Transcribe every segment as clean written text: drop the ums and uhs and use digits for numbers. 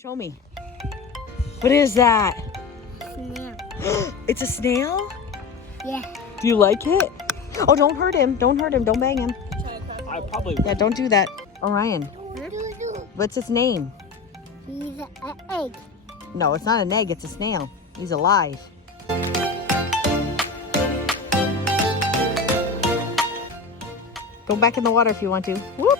Show me. What is that? Snail. It's a snail? Yeah. Do you like it? Oh, don't hurt him. Don't hurt him. Don't bang him. I probably would. Yeah, don't do that. Orion, Huh? what's its name? He's an egg. No, it's not an egg. It's a snail. He's alive. Go back in the water if you want to. Whoop.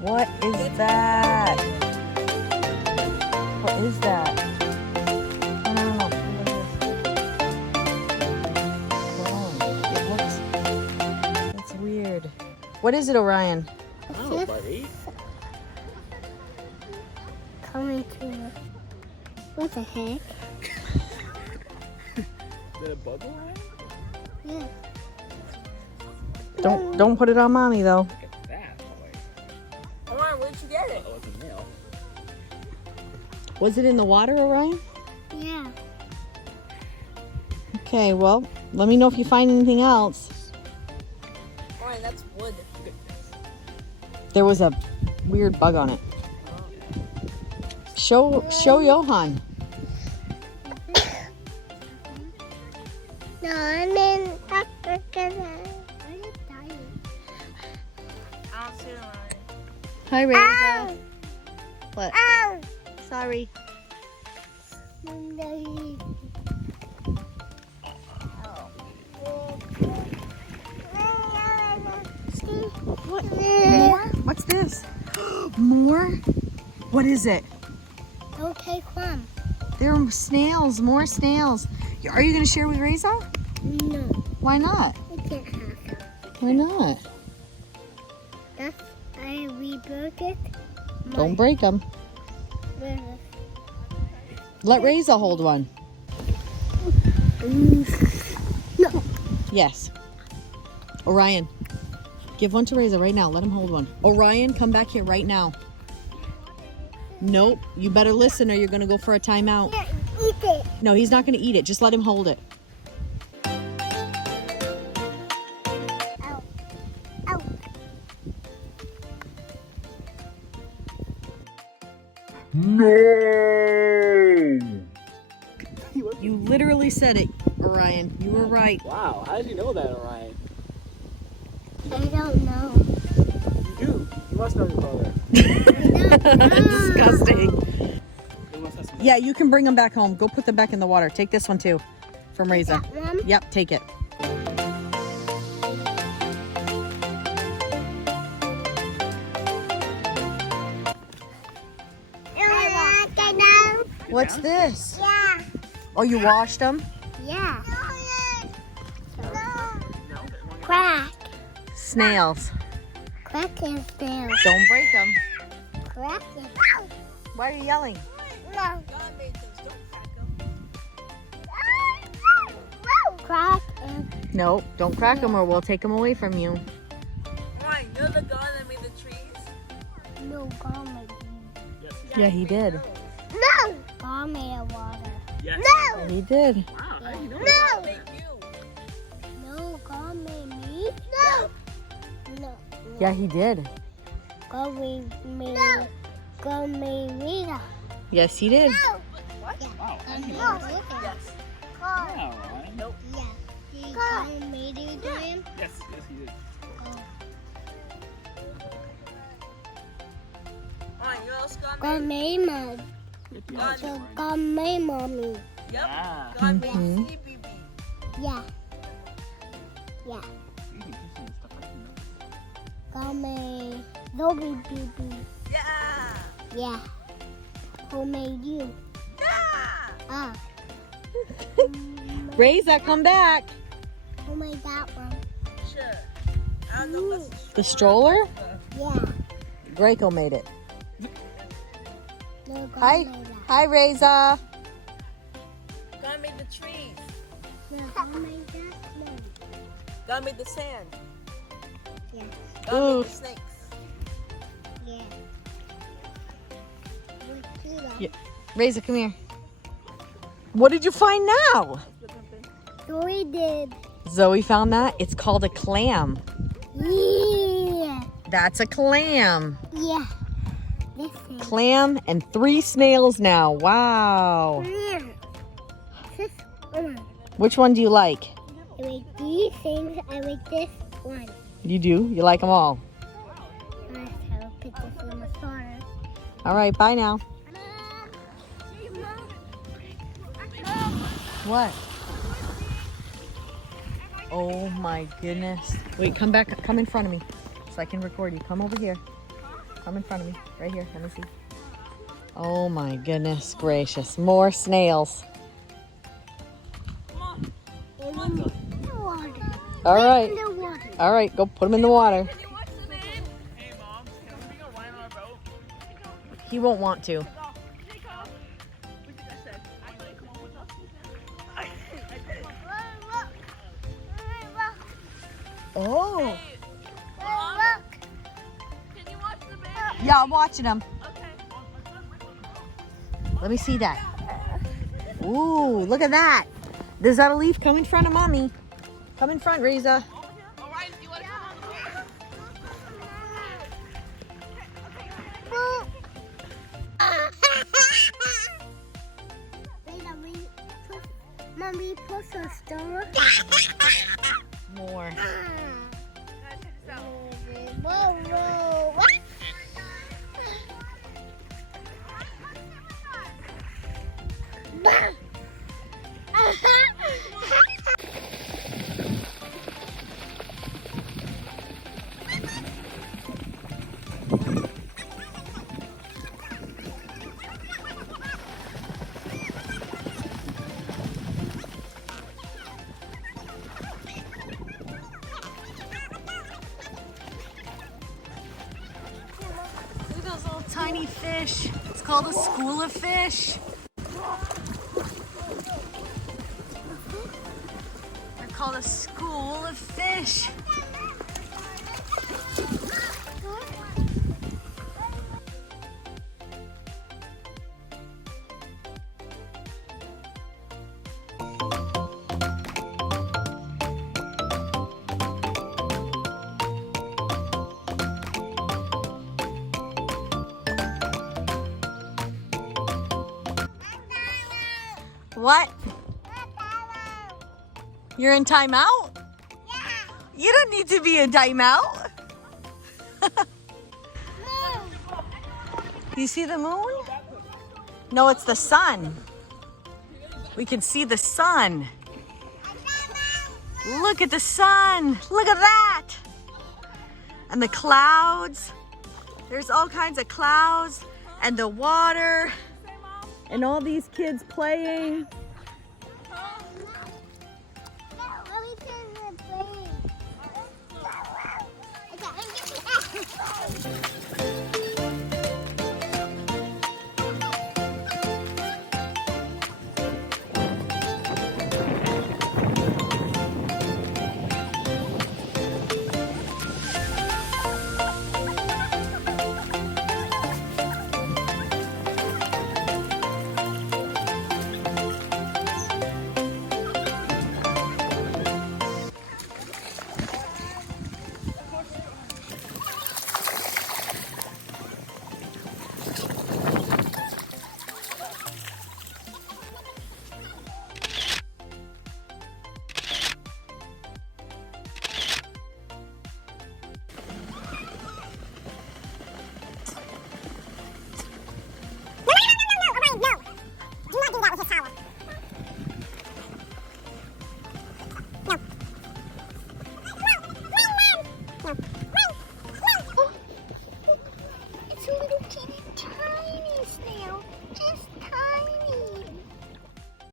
What is that? What is that? I don't know. Whoa, it looks... That's weird. What is it, Orion? Oh, buddy. Coming to. What the heck? Is that a bubble line? Yeah. Don't put it on mommy though. Look at that boy. Orion, where'd you get it? Oh, it's a nail. Was it in the water, Orion? Yeah. Okay, well, let me know if you find anything else. Orion, that's wood. Look at this. There was a weird bug on it. Show Johan. No, I'm in Africa. I'm tired. I don't see it, Orion. Hi, Reza. Ow! What? Ow! Sorry. What? More? What's this? More? What is it? Don't take one. There are snails. More snails. Are you going to share with Reza? No, Why not? I can't have it. Why not? We broke it. Don't break them. Where Let Reza hold one. No. Yes. Orion, give one to Reza right now. Let him hold one. Orion, come back here right now. Nope. You better listen or you're going to go for a timeout. Can't eat it. No, he's not going to eat it. Just let him hold it. Ow. Ow. You literally said it, Orion. You were right. Wow, how did you know that, Orion? I don't know. You do. You must know your brother. Disgusting. You must have some. Yeah, you can bring them back home. Go put them back in the water. Take this one too from Reza. That one? Yep, take it. What's this? Yeah. Oh, you washed them? Yeah. Crack. Snails. Crack and snail. Don't break them. Crack and Why are you yelling? no. God made those. Don't crack them. Crack and Nope, don't crack them or we'll take them away from you. Orion, you're the God that made the trees? no. God made Yes. Yeah, he did. no. God made a water. Yes. No. He did. Wow, how did you know that? No. Make you. No. God made me. No. No. Yeah, he did. God made me. God made me. Yes, he did. What? Wow, how did you know No. that? Yes. Wow, Orion. Nope. Yeah. God made you do him. Yes, yes, he did. Orion, you else God God made? made mom. Good God, So God made mommy. yep. Ah. God made Mhm. CBB. Yeah. Yeah. You can just see stuff right here. Gummy. Zombie baby. Yeah. Yeah. Who made you? Yeah. Ah. Reza, come back. Who made that one? Sure. I'll go get The stroller? Yeah. Draco made it. No, God Hi. made that. Hi, Reza. God made the trees. No, God made that one. God made the sand. Yeah. God Ooh. made the snakes. Yeah. Let's do that. Yeah. Reza, come here. What did you find now? So we did. Zoe found that. It's called a clam. Yeah. That's a clam. Yeah. This thing. Clam and 3 snails now. Wow. Yeah. This one. Which one do you like? I make these things. I make this one. You do? You like them all? First, I will put this in the starter. All right, bye now. What? Oh my goodness. Wait, come back. Come in front of me so I can record you. Come over here. Come in front of me. Right here. Let me see. Oh my goodness gracious. More snails. In the water. All right. In the water. All right. Go put them in the water. Can you watch the man? Hey, Mom. Can we go ride on our boat? He won't want to. Jacob. What did I say? I thought you come on with us. I did. Oh. Hey, Mom. Can you watch the man? Yeah, I'm watching him. Okay. Let me see that. Ooh, look at that. There's that a leaf. Come in front of mommy. Come in front, Reza. Orion, do you want to come on the boat? Mommy, put a star. More. Whoa, whoa. Look at those little tiny fish. It's called a school of fish. They're called a school of fish. What? You're in timeout? You don't need to be in timeout. You see the moon? No, it's the sun. We can see the sun. Look at the sun. Look at that. And the clouds. There's all kinds of clouds and the water and all these kids playing. Let me turn the plane.